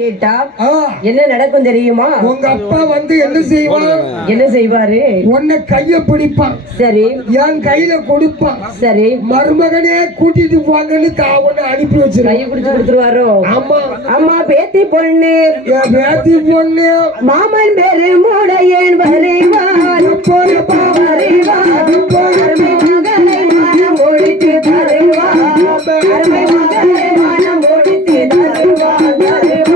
கேட்டா என்ன நடக்கும் தெரியுமா? உங்க அப்பா வந்து என்ன செய்வான்? என்ன செய்வாரு? உன்னை கைய பிடிப்பான். சரி. என் கையில கொடுப்பான். சரி. மருமகனே கூட்டிட்டு போங்கன்னு உன்னை அனுப்பி வச்சிரு. கைய பிடிச்சு கொடுத்துருவாரோ? ஆமா. அம்மா பேத்தி பொண்ணு, என் பேத்தி பொண்ணு மாமன் பேரு மூடையன் வரைவான், வரைவான், அருமை மகனை மனம் ஒழித்து தருவான், அருமை மகனை மனம் ஒழித்து தருவான், தருவான்.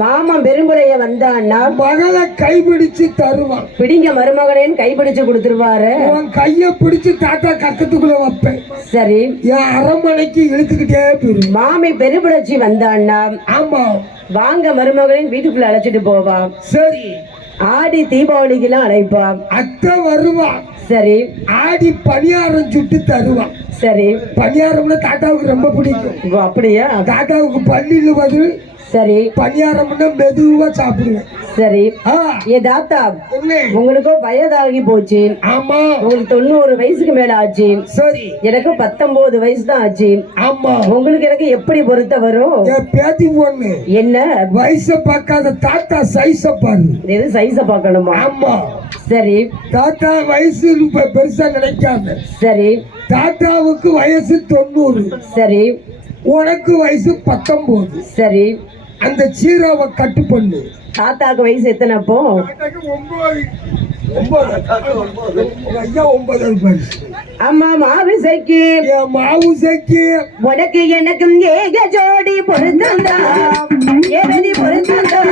மாமன் பெருங்குடைய வந்தான்னா மகளை கைபிடிச்சு தருவான். பிடிங்க மருமகனேன்னு கைப்பிடிச்சு கொடுத்துருவாரு. உன் கைய பிடிச்சு தாத்தா கக்கத்துக்குள்ள வைப்பேன். சரி. என் அரண்மனைக்கு இழுத்துக்கிட்டே போயிரு. மாமி பெருபுடச்சி வந்தான்னா ஆமா வாங்க மருமகனின் வீட்டுக்குள்ள அழைச்சிட்டு போவா. சரி. ஆடி தீபாவளிக்கு எல்லாம் அழைப்பா. அத்தை வருவா. சரி. ஆடி பணியாரம் சுட்டு தருவான். சரி. பணியாரம்னா தாத்தாவுக்கு ரொம்ப பிடிக்கும். அப்படியா? தாத்தாவுக்கு பள்ளியில பதில். சரி. பணியாரம்னா மெதுவா சாப்பிடுவேன். சரி. ஏ தாத்தா, உங்களுக்கும் வயதாகி போச்சு. ஆமா. உங்களுக்கு 90 வயசுக்கு மேல ஆச்சு. சரி. எனக்கு 19 வயசு தான் ஆச்சு. ஆமா. உங்களுக்கு எனக்கு எப்படி பொருத்த வரும்? என் பேத்தி பொண்ணு என்ன வயச பார்க்காத தாத்தா சைஸ பாரு. எது சைஸ பார்க்கணுமா? ஆமா. சரி. தாத்தா வயசு பெருசா நினைக்காத. சரி. தாத்தாவுக்கு வயசு 90. சரி. உனக்கு வயசு 19. சரி. அந்த சீராவை கட்டு பண்ணு. தாத்தாக்கு வயசு எத்தனை அப்போ? 9. அம்மா மாவுசைக்கு மாவுசைக்கு உனக்கு எனக்கும் ஏக ஜோடி பொருத்தந்தா, ஏகதி பொருத்தந்தா.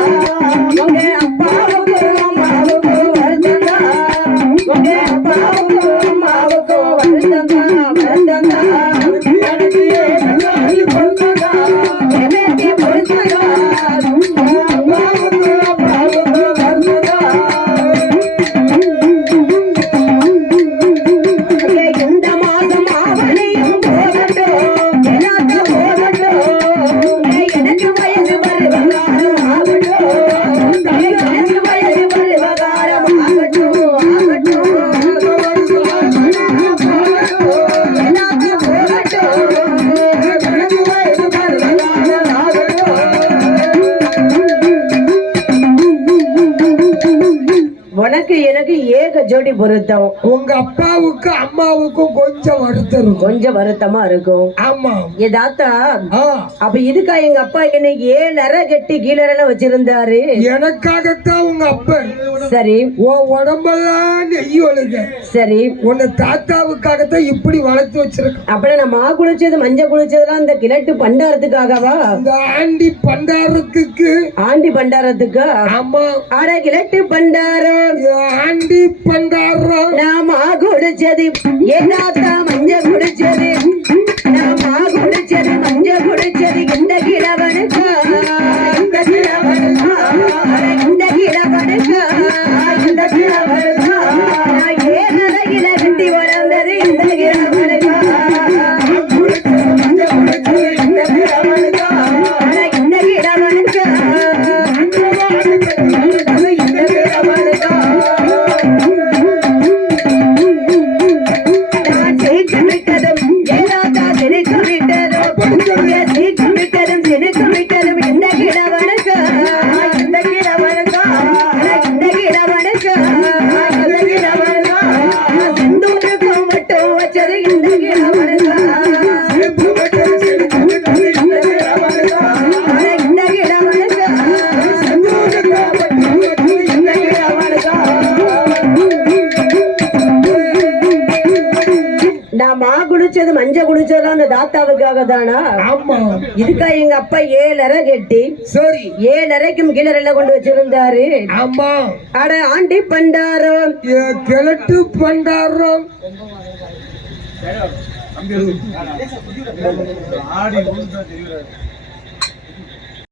உங்க அப்பாவுக்கும் மாவுக்கும் வருத்தந்தா, உங்க அப்பாவுக்கும் மாவுக்கும் வருத்தந்தா, வருத்தந்தா. உனக்கு எனக்கு ஏக ஜோடி பொருத்தம். உங்க அப்பாவுக்கு அம்மாவுக்கும் கொஞ்சம் வருத்தம் இருக்கும். கொஞ்சம் வருத்தமா இருக்கும். ஆமா. ஏ தாத்தா, அப்ப இதுக்கா எங்க அப்பா என்னை 7 அறை கட்டி கீழே வச்சிருந்தாரு? எனக்காகத்தான் உங்க அப்பா. சரி. உன் உடம்பெல்லாம் நெய் ஒழுங்க. சரி. உன்னை தாத்தாவுக்காகத்தான் இப்படி வளர்த்து வச்சிருக்க. அப்ப நான் மா குளிச்சது மஞ்சள் குளிச்சதுலாம் இந்த கிழட்டு பண்டாரத்துக்காகவா? இந்த ஆண்டி பண்டாரத்துக்கு. ஆண்டி பண்டாரத்துக்கு? ஆமா. அட கிழட்டு பண்டாரம், ஆண்டி பண்டாரம். நான் மா குடிச்சது என் தாத்தா மஞ்சள் குடிச்சது, நான் மா குடிச்சது மஞ்சள் குடிச்சது இந்த கிழவனுக்கா, இந்த கிழவனுக்கா, இந்த கிழவனுக்கா, இந்த கிழவனுக்கா. நான் ஏன் அழகில கட்டி வளர்ந்தது இந்த கிழவனுக்கா, இந்த கிழவனுக்கா, இந்த கிழவனுக்கா, இந்த கிழவனுக்கா. நான் ஜெயித்து விட்டதும் ஏதாவது அதுக்காக தானா? ஆமா. இதுக்கா எங்க அப்பா 7 அறை கட்டி சரி. 7 அறைக்கும் கீழறையில கொண்டு வச்சிருந்தாரு? ஆமா. அட ஆண்டி பண்டாரம், கிழட்டு பண்டாரம். ஆடி